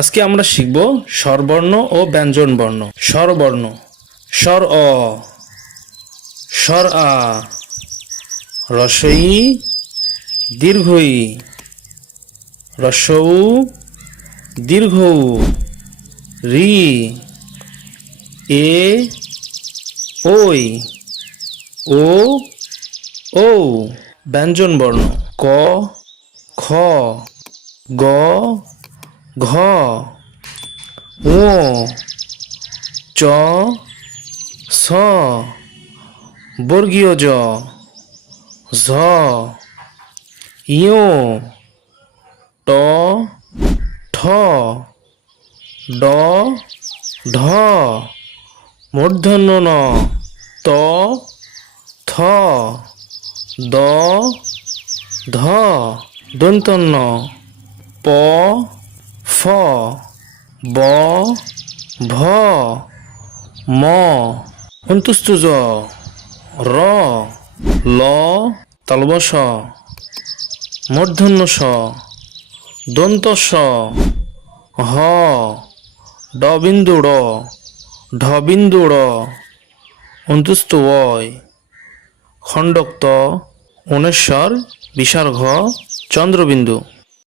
আজকে আমরা শিখব স্বরবর্ণ ও ব্যঞ্জন বর্ণ স্বরবর্ণ। স্বর অ। স্বর আ। রসই দীর্ঘই রসৌ। দীর্ঘ। রি। এ। ওই। ও। ও ব্যঞ্জন বর্ণ ক। খ। গ। ঘ ও চ স বর্গীয় জ ঝ ইয় ট ঠ ড ঢ মূর্ধন্য ন ত থ দ ধ দন্তন্য প ফ, ব, ভ, ম। অন্তুস্তুজ র, ল তালবস মূর্ধন্য স দন্ত স হ, ড বিন্দু ড। ঢ বিন্দু ড। অন্তুস্ত অয় খণ্ডক্ত অনেশ্বর বিসর্গ চন্দ্রবিন্দু।